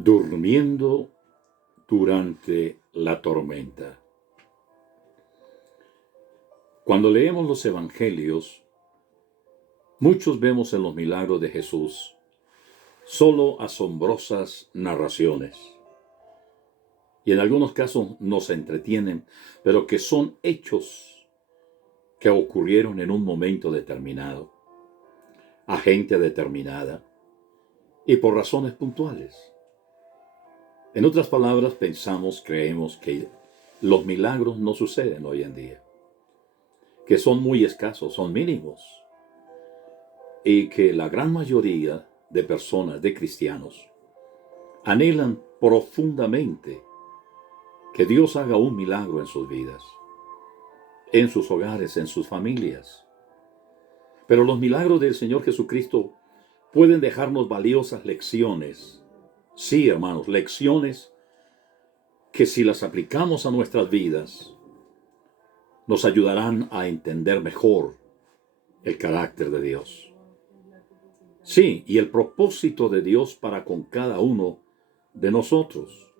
Durmiendo durante la tormenta. Cuando leemos los evangelios, muchos vemos en los milagros de Jesús solo asombrosas narraciones. Y en algunos casos nos entretienen, pero que son hechos que ocurrieron en un momento determinado, a gente determinada y por razones puntuales. En otras palabras, creemos que los milagros no suceden hoy en día, que son muy escasos, son mínimos, y que la gran mayoría de personas, de cristianos, anhelan profundamente que Dios haga un milagro en sus vidas, en sus hogares, en sus familias. Pero los milagros del Señor Jesucristo pueden dejarnos valiosas lecciones. Sí, hermanos, lecciones que si las aplicamos a nuestras vidas, nos ayudarán a entender mejor el carácter de Dios. Sí, y el propósito de Dios para con cada uno de nosotros.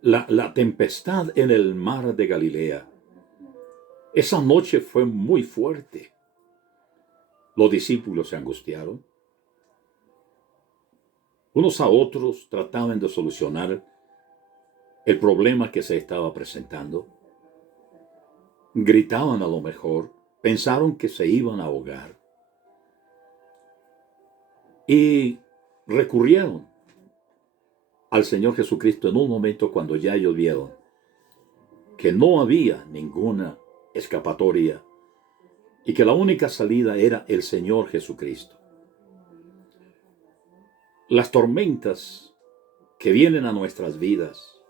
La tempestad en el mar de Galilea, esa noche fue muy fuerte. Los discípulos se angustiaron. Unos a otros trataban de solucionar el problema que se estaba presentando. Gritaban a lo mejor, pensaron que se iban a ahogar. Y recurrieron al Señor Jesucristo en un momento cuando ya ellos vieron que no había ninguna escapatoria y que la única salida era el Señor Jesucristo. Las tormentas que vienen a nuestras vidas,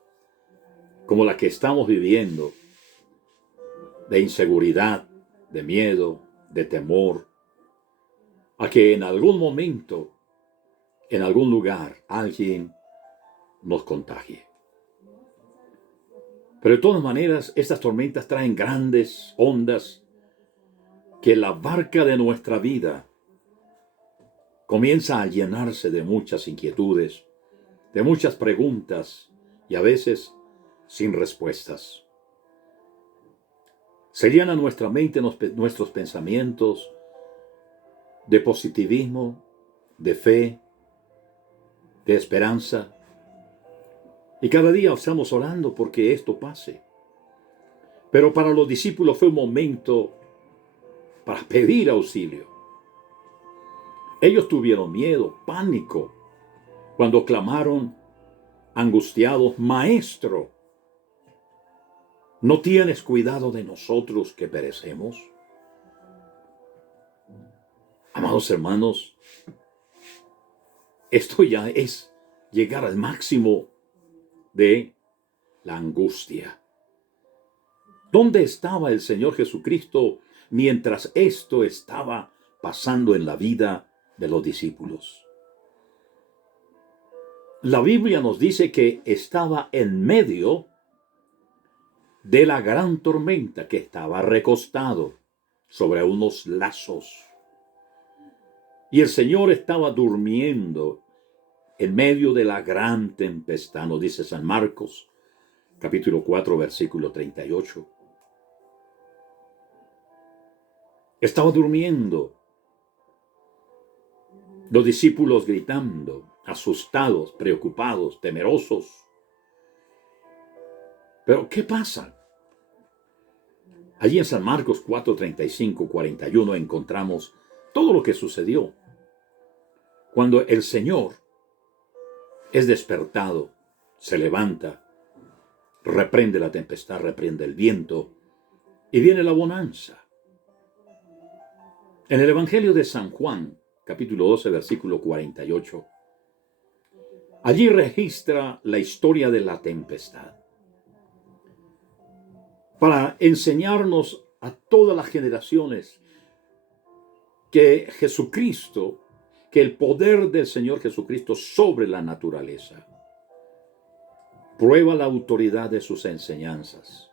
como la que estamos viviendo, de inseguridad, de miedo, de temor, a que en algún momento, en algún lugar, alguien nos contagie. Pero de todas maneras, estas tormentas traen grandes ondas que la barca de nuestra vida comienza a llenarse de muchas inquietudes, de muchas preguntas y a veces sin respuestas. Se llena nuestra mente, nuestros pensamientos de positivismo, de fe, de esperanza. Y cada día estamos orando porque esto pase. Pero para los discípulos fue un momento para pedir auxilio. Ellos tuvieron miedo, pánico, cuando clamaron angustiados: Maestro, ¿no tienes cuidado de nosotros que perecemos? Amados hermanos, esto ya es llegar al máximo de la angustia. ¿Dónde estaba el Señor Jesucristo mientras esto estaba pasando en la vida de los discípulos? La Biblia nos dice que estaba en medio de la gran tormenta, que estaba recostado sobre unos lazos. Y el Señor estaba durmiendo en medio de la gran tempestad, nos dice San Marcos, capítulo 4, versículo 38. Estaba durmiendo. Los discípulos gritando, asustados, preocupados, temerosos. Pero ¿qué pasa? Allí en San Marcos 4, 35, 41 encontramos todo lo que sucedió. Cuando el Señor es despertado, se levanta, reprende la tempestad, reprende el viento y viene la bonanza. En el Evangelio de San Juan, capítulo 12, versículo 48, allí registra la historia de la tempestad para enseñarnos a todas las generaciones que Jesucristo, que el poder del Señor Jesucristo sobre la naturaleza prueba la autoridad de sus enseñanzas.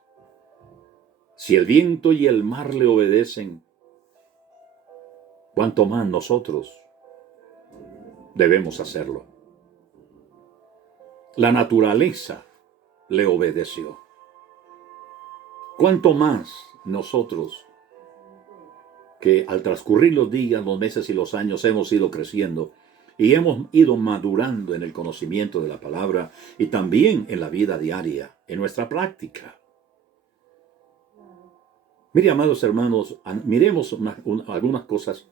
Si el viento y el mar le obedecen, ¿cuánto más nosotros debemos hacerlo? La naturaleza le obedeció. ¿Cuánto más nosotros, que al transcurrir los días, los meses y los años hemos ido creciendo y hemos ido madurando en el conocimiento de la palabra y también en la vida diaria, en nuestra práctica? Mire, amados hermanos, miremos algunas cosas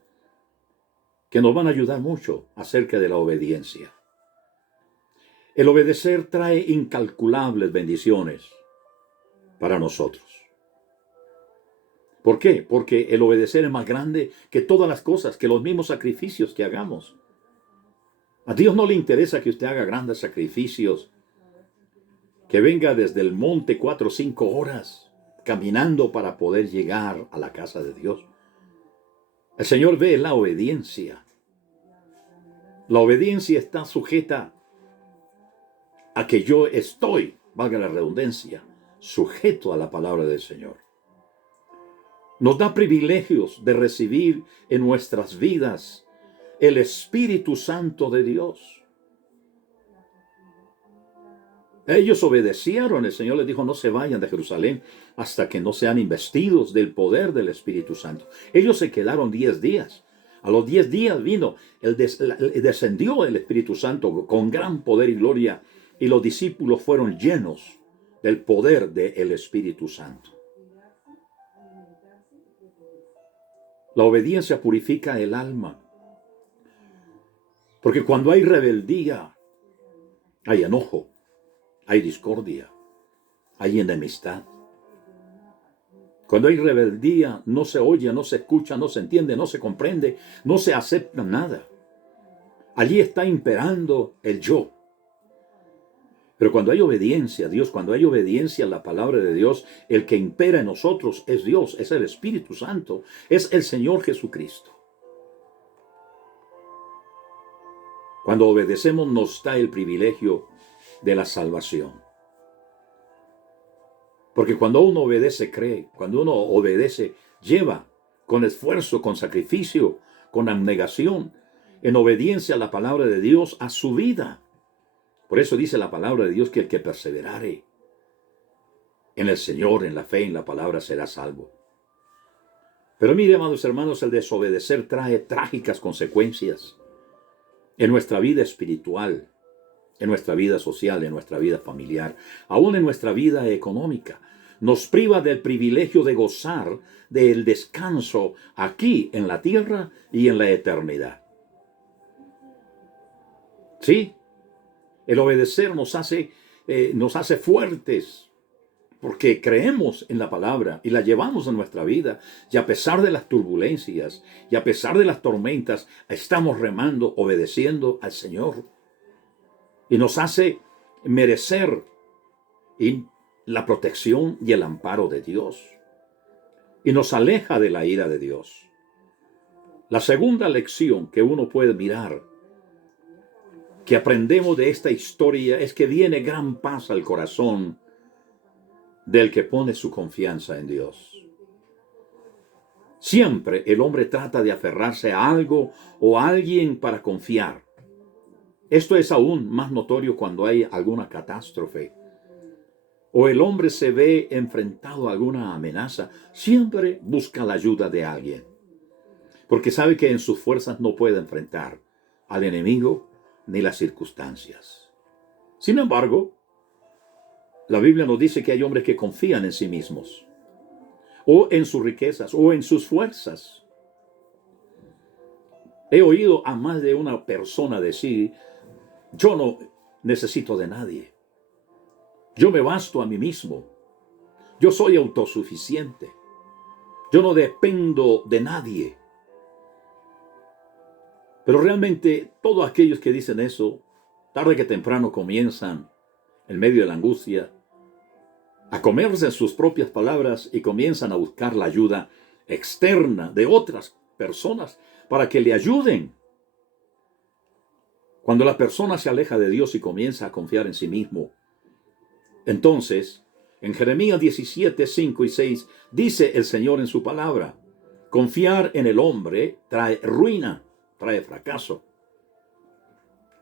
que nos van a ayudar mucho acerca de la obediencia. El obedecer trae incalculables bendiciones para nosotros. ¿Por qué? Porque el obedecer es más grande que todas las cosas, que los mismos sacrificios que hagamos. A Dios no le interesa que usted haga grandes sacrificios, que venga desde el monte 4 o 5 horas caminando para poder llegar a la casa de Dios. El Señor ve la obediencia. La obediencia está sujeta a que yo estoy, valga la redundancia, sujeto a la palabra del Señor. Nos da privilegios de recibir en nuestras vidas el Espíritu Santo de Dios. Ellos obedecieron. El Señor les dijo: no se vayan de Jerusalén hasta que no sean investidos del poder del Espíritu Santo. Ellos se quedaron 10 días. A los 10 días descendió el Espíritu Santo con gran poder y gloria, y los discípulos fueron llenos del poder del Espíritu Santo. La obediencia purifica el alma, porque cuando hay rebeldía, hay enojo, hay discordia, hay enemistad. Cuando hay rebeldía, no se oye, no se escucha, no se entiende, no se comprende, no se acepta nada. Allí está imperando el yo. Pero cuando hay obediencia a Dios, cuando hay obediencia a la palabra de Dios, el que impera en nosotros es Dios, es el Espíritu Santo, es el Señor Jesucristo. Cuando obedecemos nos da el privilegio de la salvación. Porque cuando uno obedece, cree. Cuando uno obedece, lleva con esfuerzo, con sacrificio, con abnegación, en obediencia a la palabra de Dios, a su vida. Por eso dice la palabra de Dios que el que perseverare en el Señor, en la fe, en la palabra, será salvo. Pero mire, amados hermanos, el desobedecer trae trágicas consecuencias en nuestra vida espiritual, en nuestra vida social, en nuestra vida familiar, aún en nuestra vida económica. Nos priva del privilegio de gozar del descanso aquí en la tierra y en la eternidad. ¿Sí? El obedecer nos hace fuertes, porque creemos en la palabra y la llevamos en nuestra vida. Y a pesar de las turbulencias y a pesar de las tormentas, estamos remando, obedeciendo al Señor. Y nos hace merecer la protección y el amparo de Dios. Y nos aleja de la ira de Dios. La segunda lección que uno puede mirar, que aprendemos de esta historia, es que viene gran paz al corazón del que pone su confianza en Dios. Siempre el hombre trata de aferrarse a algo o a alguien para confiar. Esto es aún más notorio cuando hay alguna catástrofe o el hombre se ve enfrentado a alguna amenaza. Siempre busca la ayuda de alguien, porque sabe que en sus fuerzas no puede enfrentar al enemigo ni las circunstancias. Sin embargo, la Biblia nos dice que hay hombres que confían en sí mismos, o en sus riquezas, o en sus fuerzas. He oído a más de una persona decir: yo no necesito de nadie. Yo me basto a mí mismo. Yo soy autosuficiente. Yo no dependo de nadie. Pero realmente todos aquellos que dicen eso, tarde que temprano comienzan, en medio de la angustia, a comerse sus propias palabras y comienzan a buscar la ayuda externa de otras personas para que le ayuden. Cuando la persona se aleja de Dios y comienza a confiar en sí mismo, entonces, en Jeremías 17, 5 y 6, dice el Señor en su palabra: confiar en el hombre trae ruina, trae fracaso.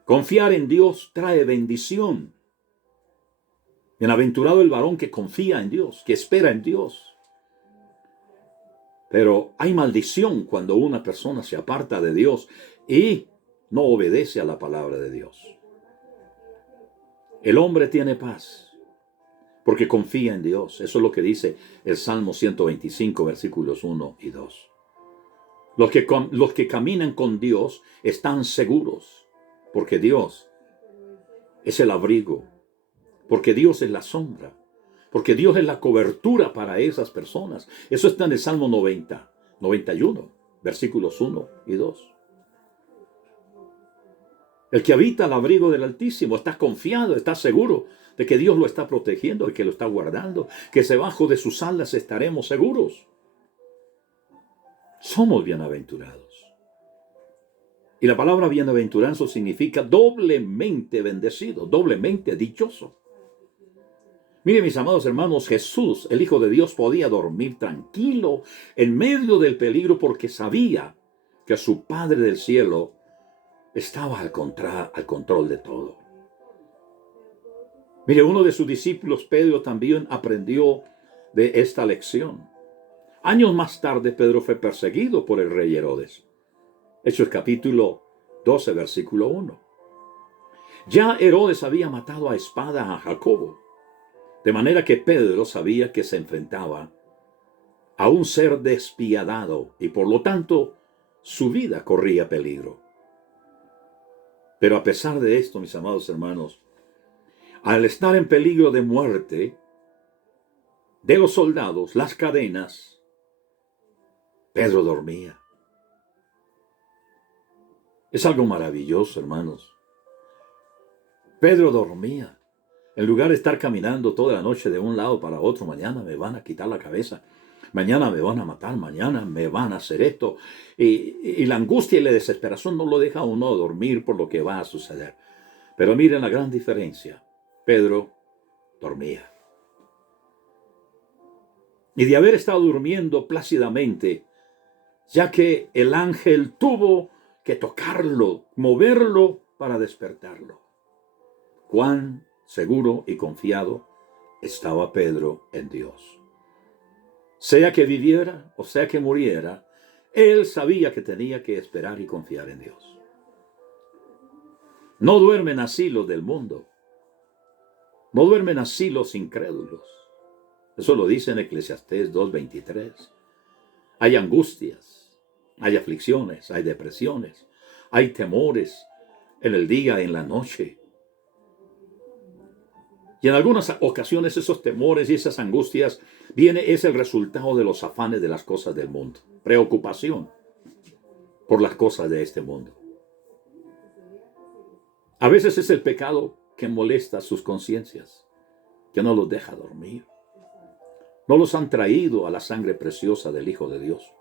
Confiar en Dios trae bendición. Bienaventurado el varón que confía en Dios, que espera en Dios. Pero hay maldición cuando una persona se aparta de Dios y no obedece a la palabra de Dios. El hombre tiene paz porque confía en Dios. Eso es lo que dice el Salmo 125, versículos 1 y 2. Los que caminan con Dios están seguros, porque Dios es el abrigo, porque Dios es la sombra, porque Dios es la cobertura para esas personas. Eso está en el Salmo 91, versículos 1 y 2. El que habita al abrigo del Altísimo está confiado, está seguro de que Dios lo está protegiendo y que lo está guardando, que debajo de sus alas estaremos seguros. Somos bienaventurados. Y la palabra bienaventuranza significa doblemente bendecido, doblemente dichoso. Mire, mis amados hermanos, Jesús, el Hijo de Dios, podía dormir tranquilo en medio del peligro porque sabía que su Padre del cielo estaba al control de todo. Mire, uno de sus discípulos, Pedro, también aprendió de esta lección. Años más tarde, Pedro fue perseguido por el rey Herodes. Hechos capítulo 12, versículo 1. Ya Herodes había matado a espada a Jacobo, de manera que Pedro sabía que se enfrentaba a un ser despiadado y por lo tanto su vida corría peligro. Pero a pesar de esto, mis amados hermanos, al estar en peligro de muerte de los soldados, las cadenas, Pedro dormía. Es algo maravilloso, hermanos. Pedro dormía. En lugar de estar caminando toda la noche de un lado para otro, mañana me van a quitar la cabeza, mañana me van a matar, mañana me van a hacer esto. Y la angustia y la desesperación no lo deja a uno dormir por lo que va a suceder. Pero miren la gran diferencia. Pedro dormía. Y de haber estado durmiendo plácidamente, ya que el ángel tuvo que tocarlo, moverlo para despertarlo. Cuán seguro y confiado estaba Pedro en Dios. Sea que viviera o sea que muriera, él sabía que tenía que esperar y confiar en Dios. No duermen así los del mundo. No duermen así los incrédulos. Eso lo dice en Eclesiastés 2:23. Hay angustias, hay aflicciones, hay depresiones, hay temores en el día y en la noche. Y en algunas ocasiones esos temores y esas angustias es el resultado de los afanes de las cosas del mundo. Preocupación por las cosas de este mundo. A veces es el pecado que molesta sus conciencias, que no los deja dormir. No los han traído a la sangre preciosa del Hijo de Dios.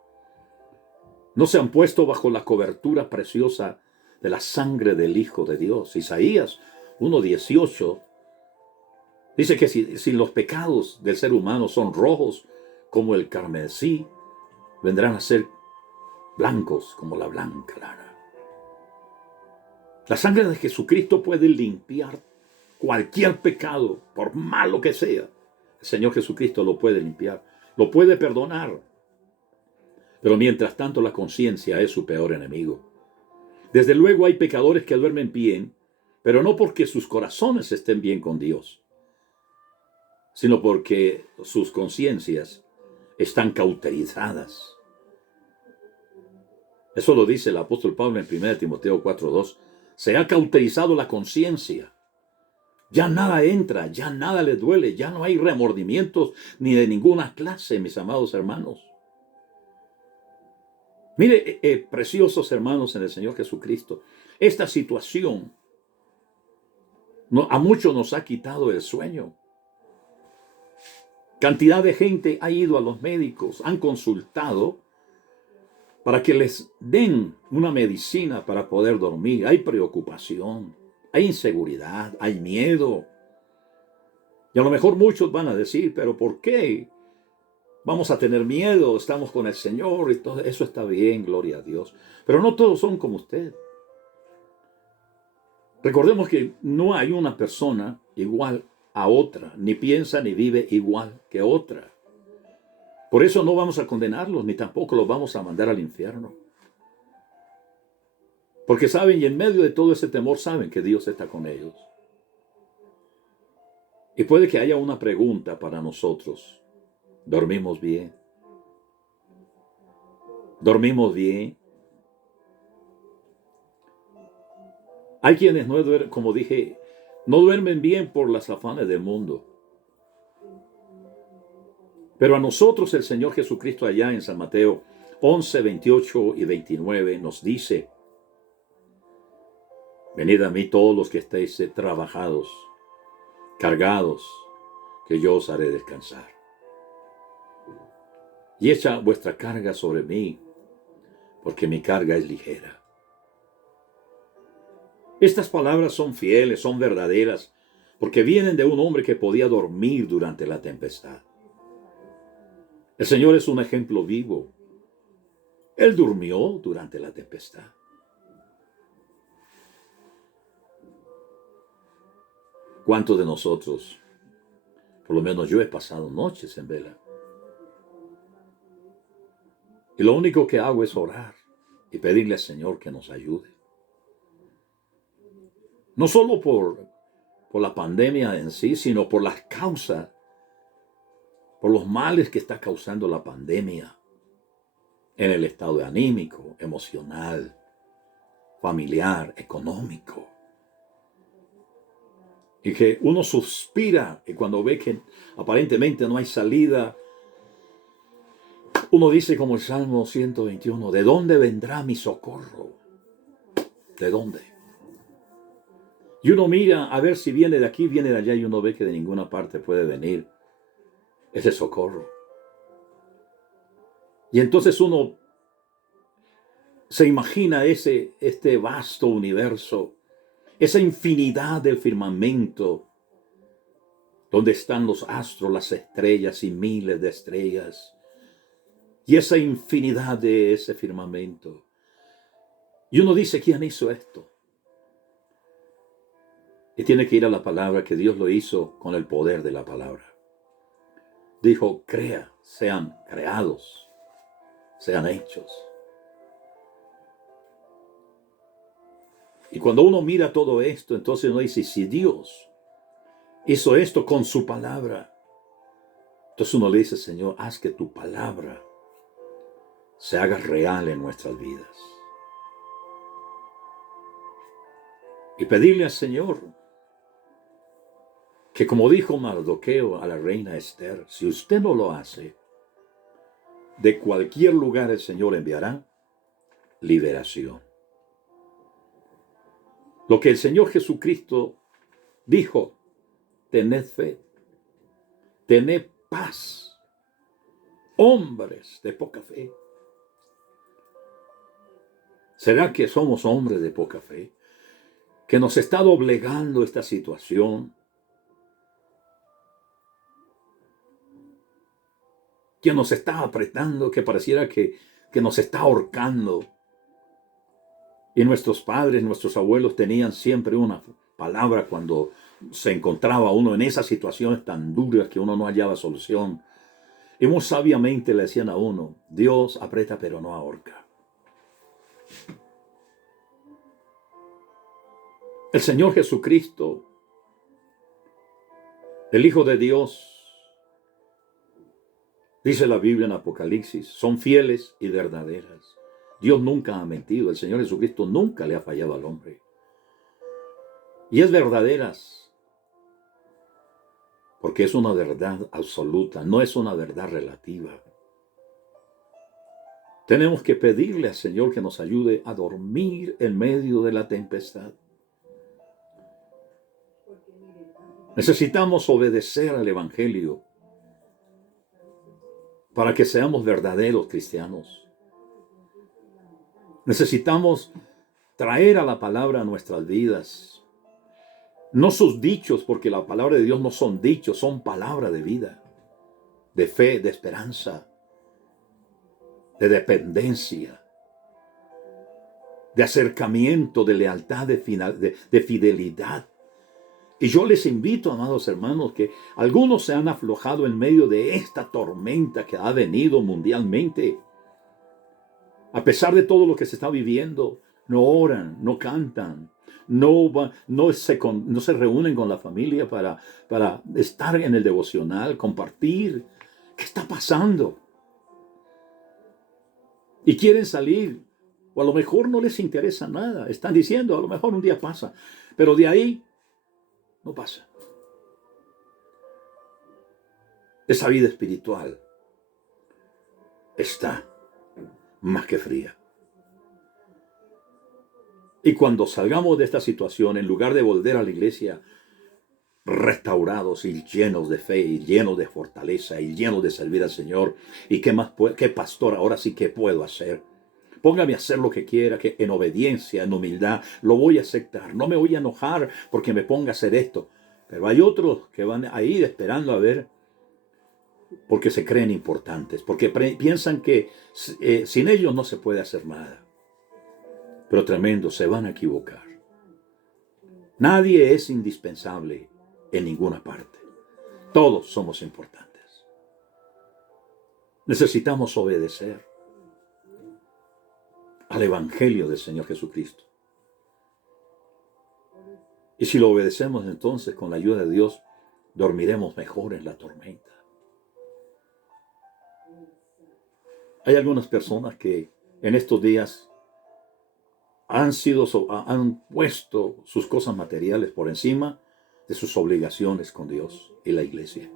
No se han puesto bajo la cobertura preciosa de la sangre del Hijo de Dios. Isaías 1:18 dice que si los pecados del ser humano son rojos como el carmesí, vendrán a ser blancos como la blanca lana. La sangre de Jesucristo puede limpiar cualquier pecado, por malo que sea. El Señor Jesucristo lo puede limpiar, lo puede perdonar. Pero mientras tanto la conciencia es su peor enemigo. Desde luego hay pecadores que duermen bien, pero no porque sus corazones estén bien con Dios, sino porque sus conciencias están cauterizadas. Eso lo dice el apóstol Pablo en 1 Timoteo 4:2. Se ha cauterizado la conciencia. Ya nada entra, ya nada le duele, ya no hay remordimientos ni de ninguna clase, mis amados hermanos. Mire, preciosos hermanos en el Señor Jesucristo, esta situación a muchos nos ha quitado el sueño. Cantidad de gente ha ido a los médicos, han consultado para que les den una medicina para poder dormir. Hay preocupación, hay inseguridad, hay miedo. Y a lo mejor muchos van a decir, pero ¿por qué vamos a tener miedo? Estamos con el Señor y todo eso está bien, gloria a Dios. Pero no todos son como usted. Recordemos que no hay una persona igual a otra, ni piensa ni vive igual que otra. Por eso no vamos a condenarlos, ni tampoco los vamos a mandar al infierno. Porque saben, y en medio de todo ese temor, saben que Dios está con ellos. Y puede que haya una pregunta para nosotros. ¿Dormimos bien? ¿Dormimos bien? Hay quienes no duermen, como dije, no duermen bien por las afanes del mundo. Pero a nosotros el Señor Jesucristo allá en San Mateo 11, 28 y 29 nos dice: venid a mí todos los que estéis trabajados, cargados, que yo os haré descansar. Y echa vuestra carga sobre mí, porque mi carga es ligera. Estas palabras son fieles, son verdaderas, porque vienen de un hombre que podía dormir durante la tempestad. El Señor es un ejemplo vivo. Él durmió durante la tempestad. ¿Cuántos de nosotros, por lo menos yo he pasado noches en vela? Y lo único que hago es orar y pedirle al Señor que nos ayude. No solo por la pandemia en sí, sino por las causas, por los males que está causando la pandemia en el estado anímico, emocional, familiar, económico. Y que uno suspira y cuando ve que aparentemente no hay salida, uno dice como el Salmo 121, ¿de dónde vendrá mi socorro? ¿De dónde? Y uno mira a ver si viene de aquí, viene de allá, y uno ve que de ninguna parte puede venir ese socorro. Y entonces uno se imagina este vasto universo, esa infinidad del firmamento, donde están los astros, las estrellas y miles de estrellas, y esa infinidad de ese firmamento. Y uno dice, ¿quién hizo esto? Y tiene que ir a la palabra, que Dios lo hizo con el poder de la palabra. Dijo, crea, sean creados, sean hechos. Y cuando uno mira todo esto, entonces uno dice, si Dios hizo esto con su palabra, entonces uno le dice, Señor, haz que tu palabra se haga real en nuestras vidas. Y pedirle al Señor que, como dijo Mardoqueo a la reina Esther, si usted no lo hace, de cualquier lugar el Señor enviará liberación. Lo que el Señor Jesucristo dijo, tened fe, tened paz, hombres de poca fe. ¿Será que somos hombres de poca fe? Que nos está doblegando esta situación, que nos está apretando, que pareciera que nos está ahorcando. Y nuestros padres, nuestros abuelos tenían siempre una palabra cuando se encontraba uno en esas situaciones tan duras que uno no hallaba solución. Y muy sabiamente le decían a uno, Dios aprieta pero no ahorca. El Señor Jesucristo, el Hijo de Dios, dice la Biblia en Apocalipsis, son fieles y verdaderas. Dios nunca ha mentido, el Señor Jesucristo nunca le ha fallado al hombre. Y es verdaderas, porque es una verdad absoluta, no es una verdad relativa. Tenemos que pedirle al Señor que nos ayude a dormir en medio de la tempestad. Necesitamos obedecer al Evangelio para que seamos verdaderos cristianos. Necesitamos traer a la palabra a nuestras vidas. No sus dichos, porque la palabra de Dios no son dichos, son palabra de vida, de fe, de esperanza, de dependencia, de acercamiento, de lealtad, de fidelidad. Y yo les invito, amados hermanos, que algunos se han aflojado en medio de esta tormenta que ha venido mundialmente. A pesar de todo lo que se está viviendo, no oran, no cantan, no se reúnen con la familia para estar en el devocional, compartir. ¿Qué está pasando? Y quieren salir, o a lo mejor no les interesa nada. Están diciendo, a lo mejor un día pasa, pero de ahí no pasa. Esa vida espiritual está más que fría. Y cuando salgamos de esta situación, en lugar de volver a la iglesia restaurados y llenos de fe y llenos de fortaleza y llenos de servir al Señor, ¿y qué más qué pastor ahora sí que puedo hacer? Póngame a hacer lo que quiera, que en obediencia, en humildad, lo voy a aceptar. No me voy a enojar porque me ponga a hacer esto. Pero hay otros que van ahí esperando a ver, porque se creen importantes, porque piensan que sin ellos no se puede hacer nada. Pero tremendo, se van a equivocar. Nadie es indispensable en ninguna parte. Todos somos importantes. Necesitamos obedecer al Evangelio del Señor Jesucristo. Y si lo obedecemos, entonces, con la ayuda de Dios, dormiremos mejor en la tormenta. Hay algunas personas que en estos días han puesto sus cosas materiales por encima de sus obligaciones con Dios y la iglesia.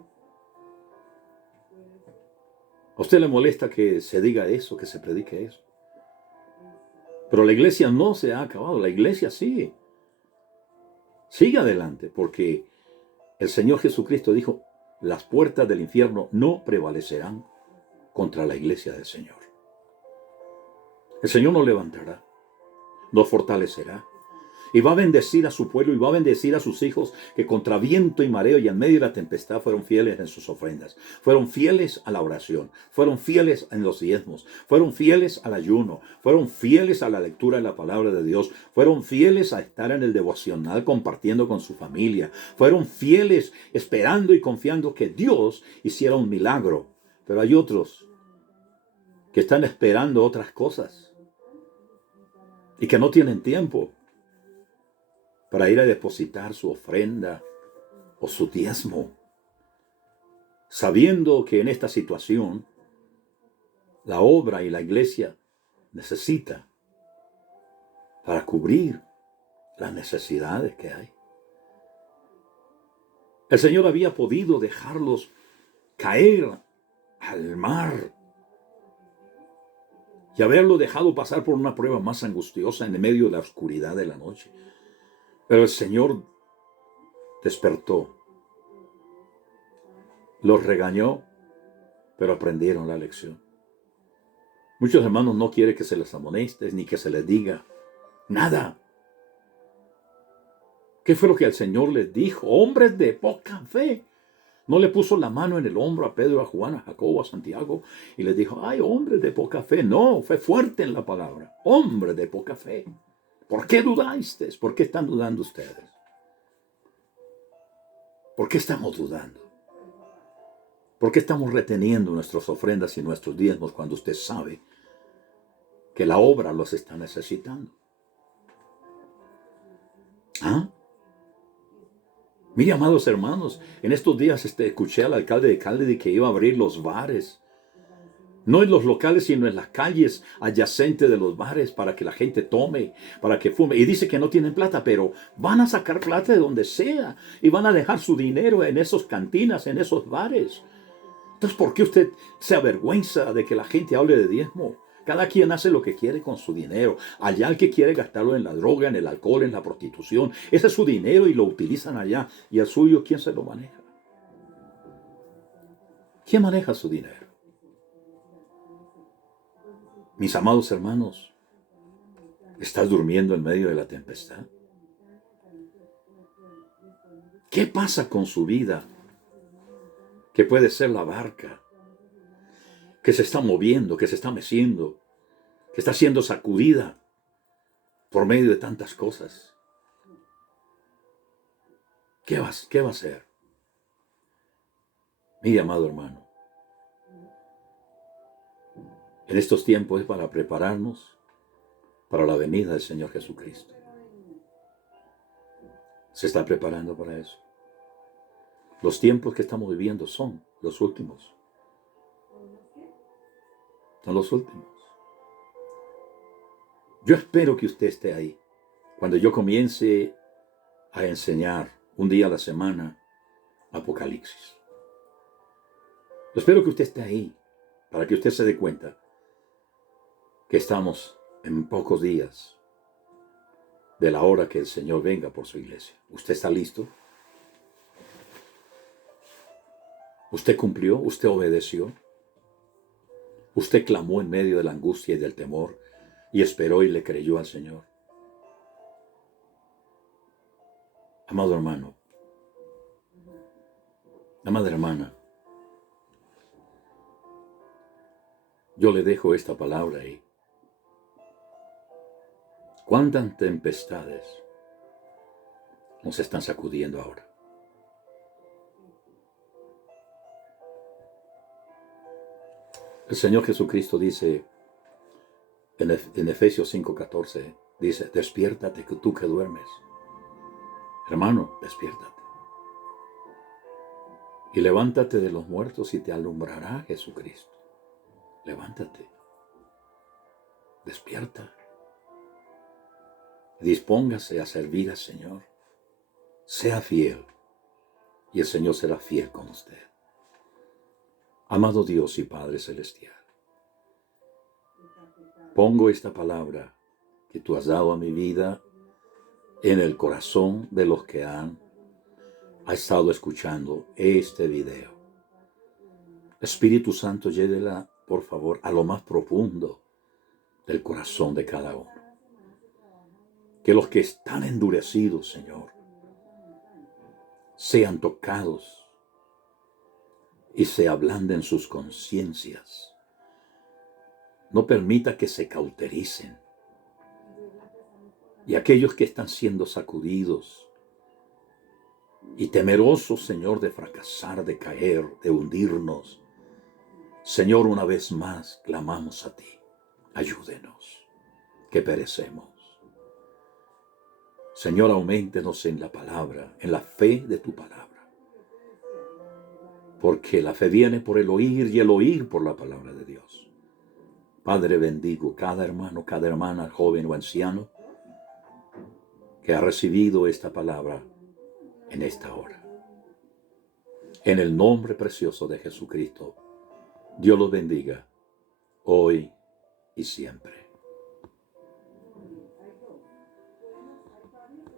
¿A usted le molesta que se diga eso, que se predique eso? Pero la iglesia no se ha acabado, la iglesia sigue. Sigue adelante, porque el Señor Jesucristo dijo, las puertas del infierno no prevalecerán contra la iglesia del Señor. El Señor nos levantará, nos fortalecerá, y va a bendecir a su pueblo y va a bendecir a sus hijos que contra viento y mareo y en medio de la tempestad fueron fieles en sus ofrendas, fueron fieles a la oración, fueron fieles en los diezmos, fueron fieles al ayuno, fueron fieles a la lectura de la palabra de Dios, fueron fieles a estar en el devocional compartiendo con su familia, fueron fieles esperando y confiando que Dios hiciera un milagro. Pero hay otros que están esperando otras cosas y que no tienen tiempo para ir a depositar su ofrenda o su diezmo, sabiendo que en esta situación la obra y la iglesia necesita para cubrir las necesidades que hay. El Señor había podido dejarlos caer al mar y haberlo dejado pasar por una prueba más angustiosa en medio de la oscuridad de la noche. Pero el Señor despertó, los regañó, pero aprendieron la lección. Muchos hermanos no quieren que se les amoneste ni que se les diga nada. ¿Qué fue lo que el Señor les dijo? Hombres de poca fe. No le puso la mano en el hombro a Pedro, a Juan, a Jacobo, a Santiago y les dijo, ay, hombres de poca fe. No, fue fuerte en la palabra. Hombres de poca fe. ¿Por qué dudasteis? ¿Por qué están dudando ustedes? ¿Por qué estamos dudando? ¿Por qué estamos reteniendo nuestras ofrendas y nuestros diezmos cuando usted sabe que la obra los está necesitando? ¿Ah? Mire, amados hermanos, en estos días escuché al alcalde de Cali que iba a abrir los bares. No en los locales, sino en las calles adyacentes de los bares para que la gente tome, para que fume. Y dice que no tienen plata, pero van a sacar plata de donde sea y van a dejar su dinero en esas cantinas, en esos bares. Entonces, ¿por qué usted se avergüenza de que la gente hable de diezmo? Cada quien hace lo que quiere con su dinero. Allá el que quiere gastarlo en la droga, en el alcohol, en la prostitución. Ese es su dinero y lo utilizan allá. ¿Y el suyo quién se lo maneja? ¿Quién maneja su dinero? Mis amados hermanos, ¿estás durmiendo en medio de la tempestad? ¿Qué pasa con su vida? Que puede ser la barca que se está moviendo, que se está meciendo, que está siendo sacudida por medio de tantas cosas. ¿Qué va a hacer? Mi amado hermano, en estos tiempos es para prepararnos para la venida del Señor Jesucristo. ¿Se está preparando para eso? Los tiempos que estamos viviendo son los últimos. Son los últimos. Yo espero que usted esté ahí. Cuando yo comience a enseñar un día a la semana Apocalipsis. Yo espero que usted esté ahí para que usted se dé cuenta que estamos en pocos días de la hora que el Señor venga por su iglesia. ¿Usted está listo? ¿Usted cumplió? ¿Usted obedeció? ¿Usted clamó en medio de la angustia y del temor y esperó y le creyó al Señor? Amado hermano, amada hermana, yo le dejo esta palabra ahí. ¿Cuántas tempestades nos están sacudiendo ahora? El Señor Jesucristo dice en Efesios 5:14, dice, despiértate tú que duermes. Hermano, despiértate. Y levántate de los muertos y te alumbrará Jesucristo. Levántate. Despierta. Dispóngase a servir al Señor. Sea fiel. Y el Señor será fiel con usted. Amado Dios y Padre Celestial, pongo esta palabra que tú has dado a mi vida en el corazón de los que ha estado escuchando este video. Espíritu Santo, llévela, por favor, a lo más profundo del corazón de cada uno. Que los que están endurecidos, Señor, sean tocados y se ablanden sus conciencias. No permita que se cautericen. Y aquellos que están siendo sacudidos y temerosos, Señor, de fracasar, de caer, de hundirnos, Señor, una vez más clamamos a ti. Ayúdenos, que perecemos. Señor, auméntenos en la palabra, en la fe de tu palabra. Porque la fe viene por el oír y el oír por la palabra de Dios. Padre, bendigo cada hermano, cada hermana, joven o anciano, que ha recibido esta palabra en esta hora. En el nombre precioso de Jesucristo, Dios los bendiga, hoy y siempre.